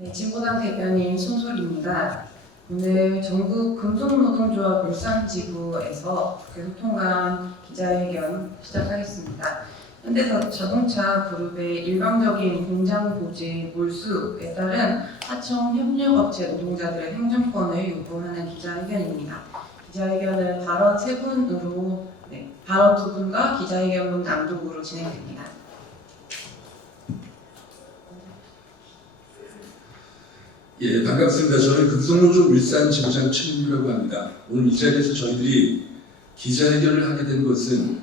네, 진보당 대변인 손솔입니다. 오늘 전국 금속노동조합 울산지부에서 계속 통과한 기자회견 시작하겠습니다. 현대자동차 그룹의 일방적인 공장 부지 몰수에 따른 하청 협력업체 노동자들의 행정권을 요구하는 기자회견입니다. 기자회견은 발언 3분으로 발언 2분과 기자회견문 낭독으로 진행됩니다. 예, 반갑습니다. 저는 금속노조 울산 지부장 최민규라고 합니다. 오늘 이 자리에서 저희들이 기자회견을 하게 된 것은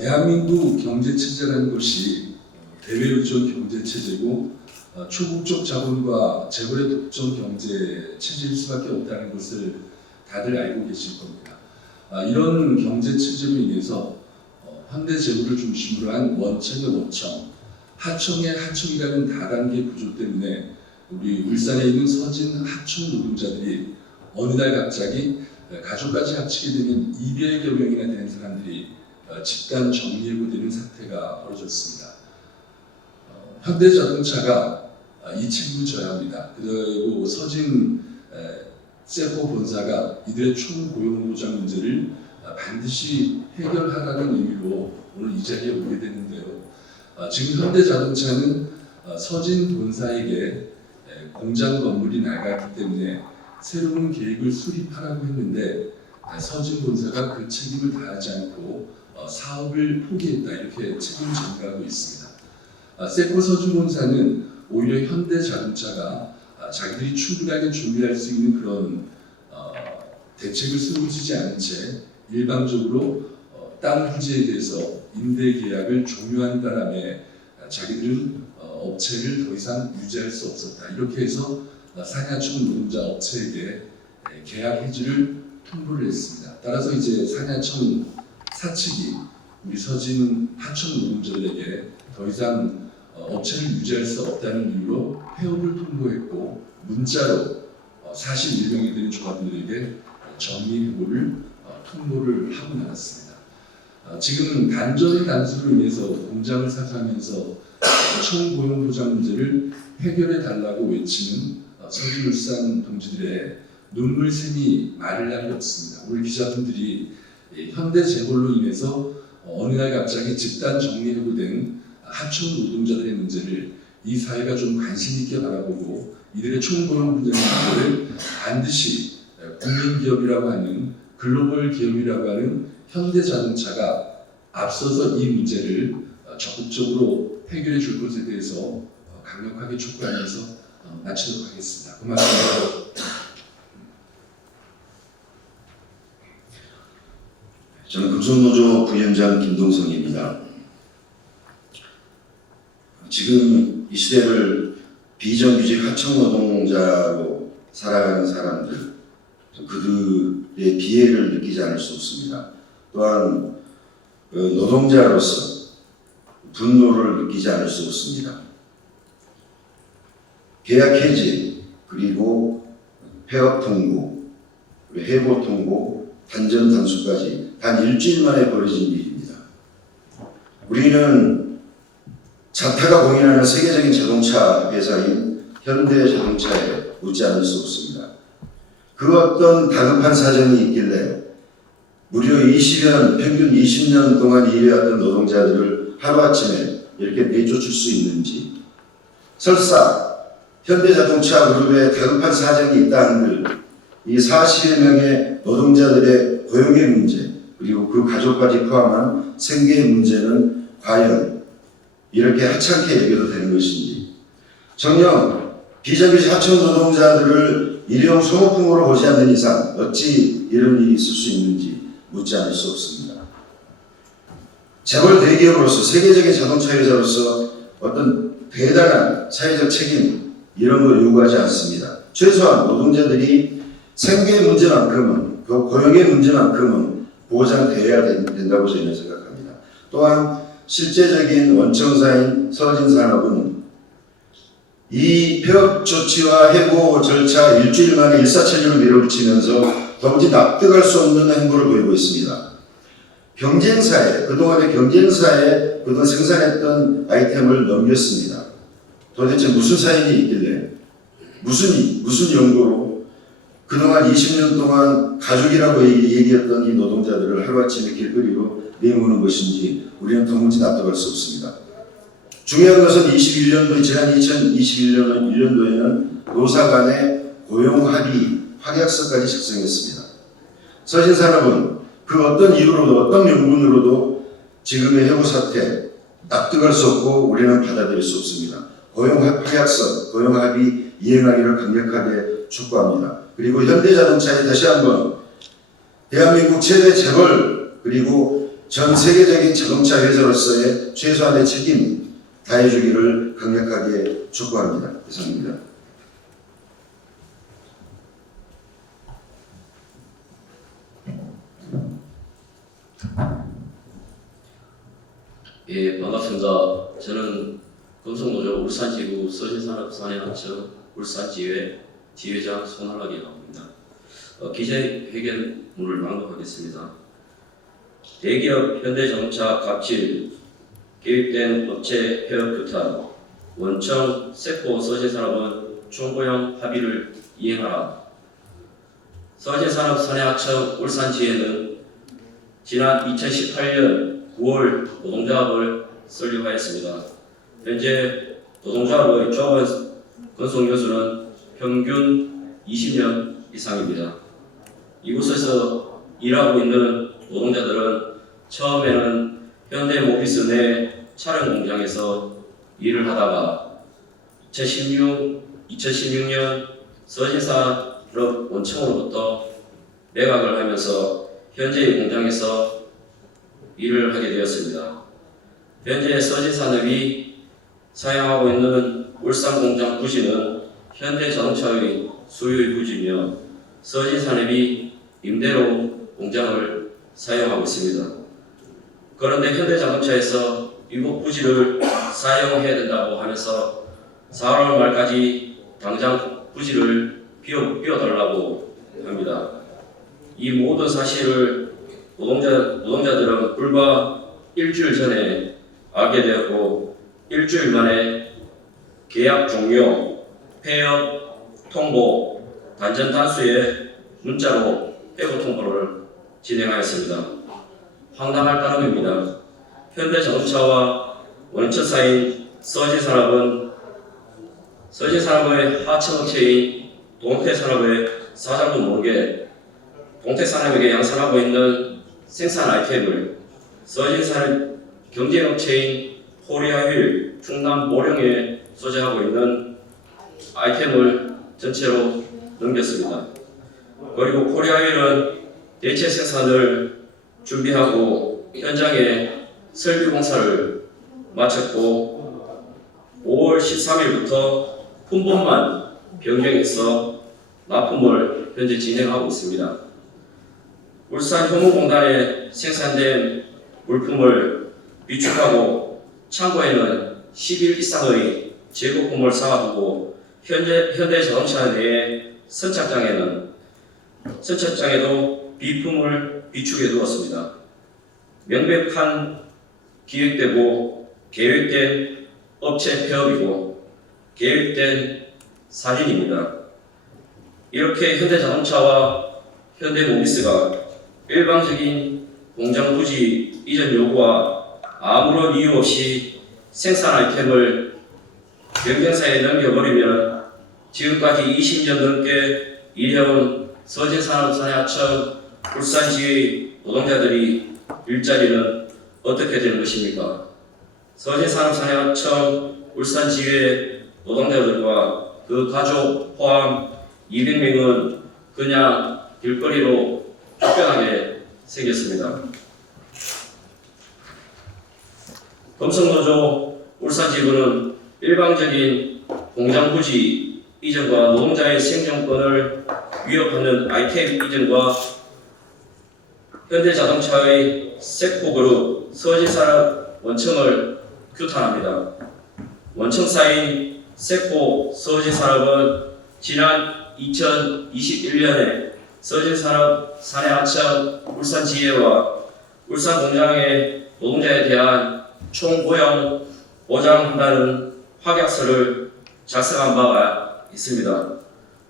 대한민국 경제체제라는 것이 대외 의존 경제체제고 초국적 자본과 재벌의 독점 경제체제일 수밖에 없다는 것을 다들 알고 계실 겁니다. 이런 경제체제로 인해서 현대재벌을 중심으로 한 원청의 원청, 하청의 하청이라는 다단계 구조 때문에 우리 울산에 있는 서진 하청 노동자들이 어느 날 갑자기 가족까지 합치게 되면 이별 결명이나 되는 사람들이 집단 정리해고되는 사태가 벌어졌습니다. 현대자동차가 이 책임을 져야 합니다. 그리고 서진 세코 본사가 이들의 총고용보장 문제를 반드시 해결하라는 의미로 오늘 이 자리에 오게 됐는데요. 지금 현대자동차는 서진 본사에게 공장 건물이 나갔기 때문에 새로운 계획을 수립하라고 했는데 서진 본사가 그 책임을 다하지 않고 사업을 포기했다, 이렇게 책임을 전가하고 있습니다. 세코 서진 본사는 오히려 현대자동차가 자기들이 충분하게 준비할 수 있는 그런 대책을 세우지 않은 채 일방적으로 땅 부지에 대해서 임대 계약을 종료한 바람에 자기들은 업체를 더 이상 유지할 수 없었다, 이렇게 해서 상하청 노동자 업체에게 계약 해지를 통보를 했습니다. 따라서 이제 상하청 사측이 우리 서진 하청 노동자들에게 더 이상 업체를 유지할 수 없다는 이유로 폐업을 통보했고, 문자로 41명이 되는 조합원들에게 정리해고를 통보를 하고 나갔습니다. 지금 단전의 단수로 인해서 공장을 사수하면서 총고용보장 문제를 해결해 달라고 외치는 서진 울산 동지들의 눈물샘이 마를 날이 없습니다. 우리 기자분들이 현대재벌로 인해서 어느 날 갑자기 집단 정리해고된 하청 노동자들의 문제를 이 사회가 좀 관심 있게 바라보고 이들의 총고용 문제를 반드시 국민기업이라고 하는 글로벌 기업이라고 하는 현대자동차가 앞서서 이 문제를 적극적으로 해결해 줄 것에 대해서 강력하게 촉구하면서 마치도록 하겠습니다. 고맙습니다. 저는 금속노조 부위원장 김동성입니다. 지금 이 시대를 비정규직 하청노동자로 살아가는 사람들, 그들의 비애를 느끼지 않을 수 없습니다. 또한 노동자로서 분노를 느끼지 않을 수 없습니다. 계약 해지, 그리고 폐업 통보, 해고 통보, 단전 단수까지 단 일주일 만에 벌어진 일입니다. 우리는 자타가 공인하는 세계적인 자동차 회사인 현대자동차에 묻지 않을 수 없습니다. 그 어떤 다급한 사정이 있길래 무려 20년, 평균 20년 동안 일해왔던 노동자들을 하루아침에 이렇게 내쫓을 수 있는지, 설사 현대자동차 그룹에 다급한 사정이 있다 한들 이 40여 명의 노동자들의 고용의 문제, 그리고 그 가족까지 포함한 생계의 문제는 과연 이렇게 하찮게 여겨도 되는 것인지, 정녕 비정규직 하청 노동자들을 일용 소모품으로 보지 않는 이상 어찌 이런 일이 있을 수 있는지 묻지 않을 수 없습니다. 재벌 대기업으로서, 세계적인 자동차 회사로서 어떤 대단한 사회적 책임, 이런 거 요구하지 않습니다. 최소한 노동자들이 생계 문제만큼은, 그 고용의 문제만큼은 보장되어야 된다고 저희는 생각합니다. 또한 실제적인 원청사인 서진 산업은 이 폐업 조치와 해고 절차 일주일 만에 일사천리로 밀어붙이면서 도무지 납득할 수 없는 행보를 보이고 있습니다. 경쟁사에, 그동안의 경쟁사에 그동안 생산했던 아이템을 넘겼습니다. 도대체 무슨 사연이 있길래 무슨 연고로 그동안 20년 동안 가족이라고 얘기했던 이 노동자들을 하루아침에 길거리로 내모는 것인지 우리는 도무지 납득할 수 없습니다. 중요한 것은 지난 2021년도에는 노사 간의 고용 합의 확약서까지 작성했습니다. 서진산업은 그 어떤 이유로도 어떤 명분으로도 지금의 해고 사태 납득할 수 없고 우리는 받아들일 수 없습니다. 고용 확약서, 고용 합의 이행하기를 강력하게 촉구합니다. 그리고 현대자동차에 다시 한번 대한민국 최대 재벌 그리고 전 세계적인 자동차 회사로서의 최소한의 책임 다해주기를 강력하게 촉구합니다. 이상입니다. 예, 반갑습니다. 저는 금속노조 울산지구 서진산업사내하청 울산지회 지회장 손한락이라고 합니다. 기자회견문을 낭독하겠습니다. 대기업 현대자동차 갑질, 계획된 업체 폐업 규탄, 원청 세포 서진산업은 총고용 합의를 이행하라. 서진산업 사내하청 울산지회는 지난 2018년 9월 노동조합을 설립하였습니다. 현재 노동조합의 조합원 근속 연수는 평균 20년 이상입니다. 이곳에서 일하고 있는 노동자들은 처음에는 현대모비스 내 촬영 공장에서 일을 하다가 2016년 서진산업 원청으로부터 매각을 하면서 현재의 공장에서 일을 하게 되었습니다. 현재 서진산업이 사용하고 있는 울산 공장 부지는 현대자동차의 소유의 부지며 서진산업이 임대로 공장을 사용하고 있습니다. 그런데 현대자동차에서 이곳 부지를 사용해야 된다고 하면서 4월 말까지 당장 부지를 비워달라고 합니다. 이 모든 사실을 노동자들은 불과 일주일 전에 알게 되었고 일주일 만에 계약 종료, 폐업, 통보, 단전 단수의 문자로 해고 통보를 진행하였습니다. 황당할 따름입니다. 현대자동차와 원천 사인 서진산업의 하청업체인 동태산업의 사장도 모르게 동태산업에게 양산하고 있는 생산 아이템을 서진산업 경쟁업체인 코리아휠 충남 모령에 소재하고 있는 아이템을 전체로 넘겼습니다. 그리고 코리아휠은 대체 생산을 준비하고 현장에 설비 공사를 마쳤고 5월 13일부터 품번만 변경해서 납품을 현재 진행하고 있습니다. 울산 효무공단에 생산된 물품을 비축하고 창고에는 10일 이상의 재고품을 쌓아두고 현대자동차 내의 선착장에도 비품을 비축해 두었습니다. 명백한 기획되고 계획된 업체 폐업이고 계획된 살인입니다. 이렇게 현대자동차와 현대모비스가 일방적인 공장 부지 이전 요구와 아무런 이유 없이 생산 아이템을 경쟁사에 넘겨버리면 지금까지 20년 넘게 일해온 서진산업사내하청 울산시의 노동자들이 일자리는 어떻게 되는 것입니까? 서진산업사내하청 울산지회 노동자들과 그 가족 포함 200명은 그냥 길거리로 쫓겨나게 생겼습니다. 금속노조 울산지부는 일방적인 공장 부지 이전과 노동자의 생존권을 위협하는 아이템 이전과 현대자동차의 세포그룹 서진산업 원청을 규탄합니다. 원청사인 세포 서진산업은 지난 2021년에 서진산업 사내하청 울산지회와 울산공장의 노동자에 대한 총고용 보장한다는 확약서를 작성한 바가 있습니다.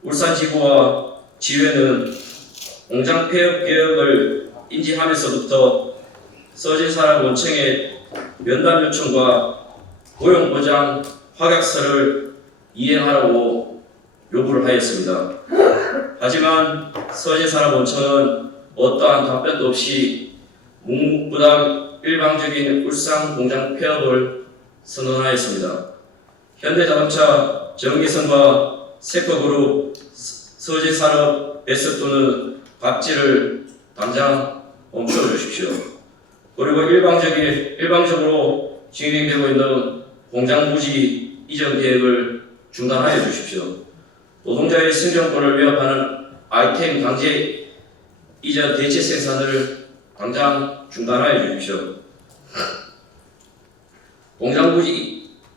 울산지구와 지회는 공장 폐업 개혁을 인지하면서부터 서진산업 원청의 면담 요청과 고용보장 확약서를 이행하라고 요구를 하였습니다. 하지만 서진산업원청은 어떠한 답변도 없이 묵묵부당 일방적인 울산 공장 폐업을 선언하였습니다. 현대자동차, 정기성과 세코그룹, 서진산업, 베스토는 갑질을 당장 멈춰 주십시오. 그리고 일방적으로 진행되고 있는 공장 부지 이전 계획을 중단하여 주십시오. 노동자의 생존권을 위협하는 아이템 강제 이전 대체 생산을 당장 중단하여 주십시오. 공장 부지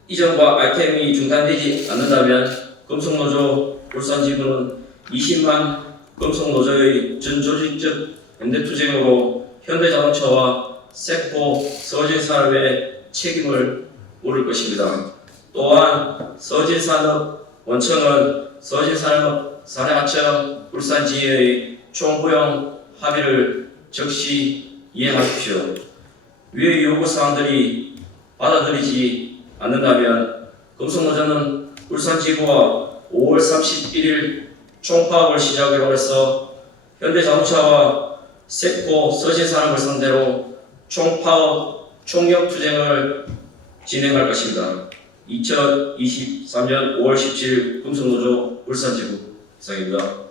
이전과 아이템이 중단되지 않는다면 금속노조 울산지부는 20만 금속노조의 전조직적 연대투쟁으로 현대자동차와 세코 서진산업의 책임을 물을 것입니다. 또한 서진산업 원청은 서진산업 사내하청 울산지회의 총고용 합의를 즉시 이행하십시오. 위의 요구사항들이 받아들이지 않는다면 금속노조는 울산지구와 5월 31일 총파업을 시작으로 해서 현대자동차와 세코 서진산업을 상대로 총파업, 총력투쟁을 진행할 것입니다. 2023년 5월 17일 금속노조 울산지구 이상입니다.